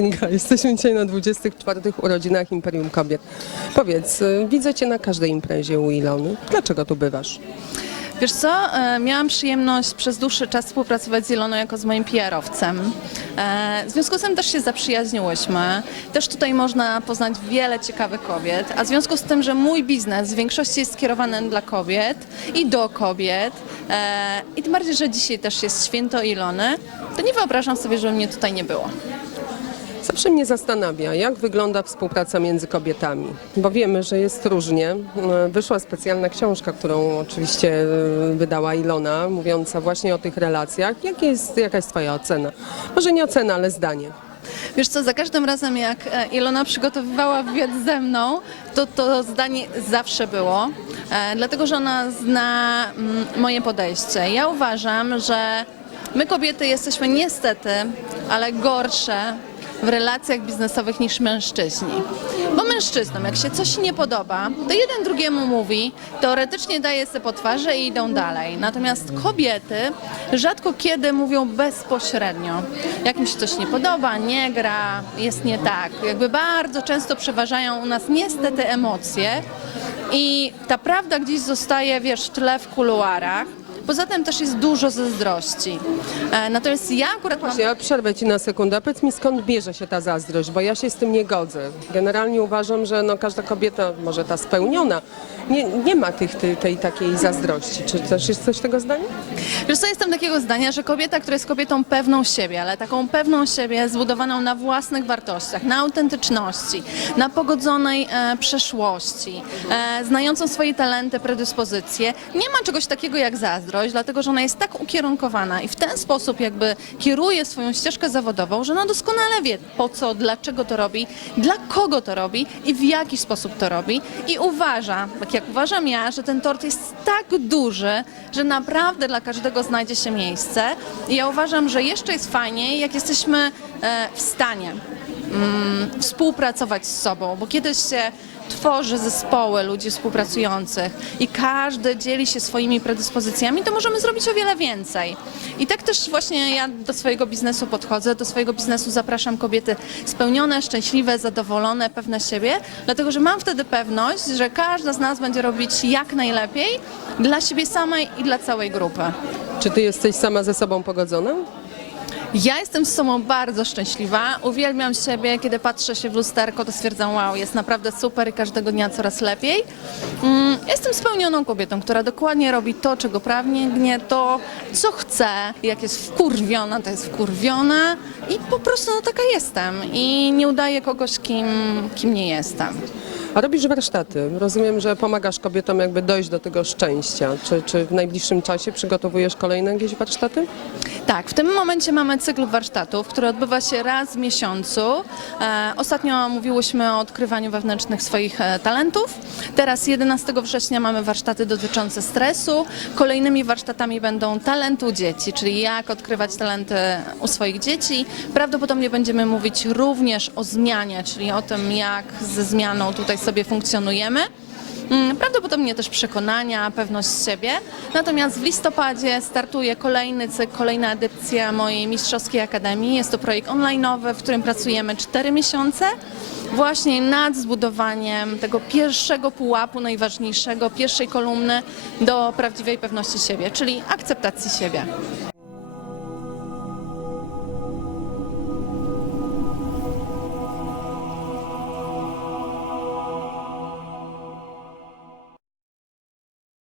Kinga, jesteśmy dzisiaj na 24 urodzinach Imperium Kobiet. Powiedz, y, widzę Cię na każdej imprezie u Ilony. Dlaczego tu bywasz? Wiesz co, e, miałam przyjemność przez dłuższy czas współpracować z Iloną jako z moim PR-owcem. E, W związku z tym też się zaprzyjaźniłyśmy. Też tutaj można poznać wiele ciekawych kobiet, a w związku z tym, że mój biznes w większości jest skierowany dla kobiet i do kobiet, e, i tym bardziej, że dzisiaj też jest święto Ilony, to nie wyobrażam sobie, żeby mnie tutaj nie było. Zawsze mnie zastanawia, jak wygląda współpraca między kobietami, bo wiemy, że jest różnie. Y, Wyszła specjalna książka, którą oczywiście y, wydała Ilona, mówiąca właśnie o tych relacjach. Jak jest, jaka jest Twoja ocena? Może nie ocena, ale zdanie. Wiesz co, za każdym razem jak e, Ilona przygotowywała wywiad ze mną, to to zdanie zawsze było, e, dlatego że ona zna mm, moje podejście. Ja uważam, że my kobiety jesteśmy niestety, ale gorsze w relacjach biznesowych niż mężczyźni. Bo mężczyznom, jak się coś nie podoba, to jeden drugiemu mówi, teoretycznie daje sobie po twarzy i idą dalej. Natomiast kobiety rzadko kiedy mówią bezpośrednio. Jak mi się coś nie podoba, nie gra, jest nie tak. Jakby bardzo często przeważają u nas niestety emocje i ta prawda gdzieś zostaje, wiesz, w tle w kuluarach. Poza tym też jest dużo zazdrości. E, Natomiast ja akurat mam Ja przerwę Ci na sekundę. A Powiedz mi, skąd bierze się ta zazdrość, bo ja się z tym nie godzę. Generalnie uważam, że no, każda kobieta, może ta spełniona, nie, nie ma tych, tej, tej takiej zazdrości. Czy też jest coś tego zdania? Wiesz co, jestem takiego zdania, że kobieta, która jest kobietą pewną siebie, ale taką pewną siebie zbudowaną na własnych wartościach, na autentyczności, na pogodzonej e, przeszłości, e, znającą swoje talenty, predyspozycje, nie ma czegoś takiego jak zazdrość, dlatego że ona jest tak ukierunkowana i w ten sposób jakby kieruje swoją ścieżkę zawodową, że ona doskonale wie po co, dlaczego to robi, dla kogo to robi i w jaki sposób to robi i uważa, tak jak uważam ja, że ten tort jest tak duży, że naprawdę dla każdego znajdzie się miejsce. I ja uważam, że jeszcze jest fajniej, jak jesteśmy e, w stanie mm, współpracować z sobą, bo kiedyś się tworzy zespoły ludzi współpracujących i każdy dzieli się swoimi predyspozycjami, to możemy zrobić o wiele więcej. I tak też właśnie ja do swojego biznesu podchodzę, do swojego biznesu zapraszam kobiety spełnione, szczęśliwe, zadowolone, pewne siebie, dlatego że mam wtedy pewność, że każda z nas będzie robić jak najlepiej dla siebie samej i dla całej grupy. Czy Ty jesteś sama ze sobą pogodzona? Ja jestem z sobą bardzo szczęśliwa. Uwielbiam siebie. Kiedy patrzę się w lusterko, to stwierdzam, wow, jest naprawdę super i każdego dnia coraz lepiej. Mm, Jestem spełnioną kobietą, która dokładnie robi to, czego pragnie, to, co chce. Jak jest wkurwiona, to jest wkurwiona i po prostu no, taka jestem. I nie udaję kogoś, kim, kim nie jestem. A robisz warsztaty. Rozumiem, że pomagasz kobietom jakby dojść do tego szczęścia. Czy, czy w najbliższym czasie przygotowujesz kolejne jakieś warsztaty? Tak, w tym momencie mamy cykl warsztatów, który odbywa się raz w miesiącu. E, ostatnio mówiłyśmy o odkrywaniu wewnętrznych swoich e, talentów. Teraz 11 września mamy warsztaty dotyczące stresu. Kolejnymi warsztatami będą talentu dzieci, czyli jak odkrywać talenty u swoich dzieci. Prawdopodobnie będziemy mówić również o zmianie, czyli o tym, jak ze zmianą tutaj sobie funkcjonujemy. Mm, Prawdopodobnie też przekonania, pewność siebie. Natomiast w listopadzie startuje kolejny cykl, kolejna edycja mojej mistrzowskiej akademii. Jest to projekt online'owy, w którym pracujemy 4 miesiące właśnie nad zbudowaniem tego pierwszego pułapu, najważniejszego, pierwszej kolumny do prawdziwej pewności siebie, czyli akceptacji siebie.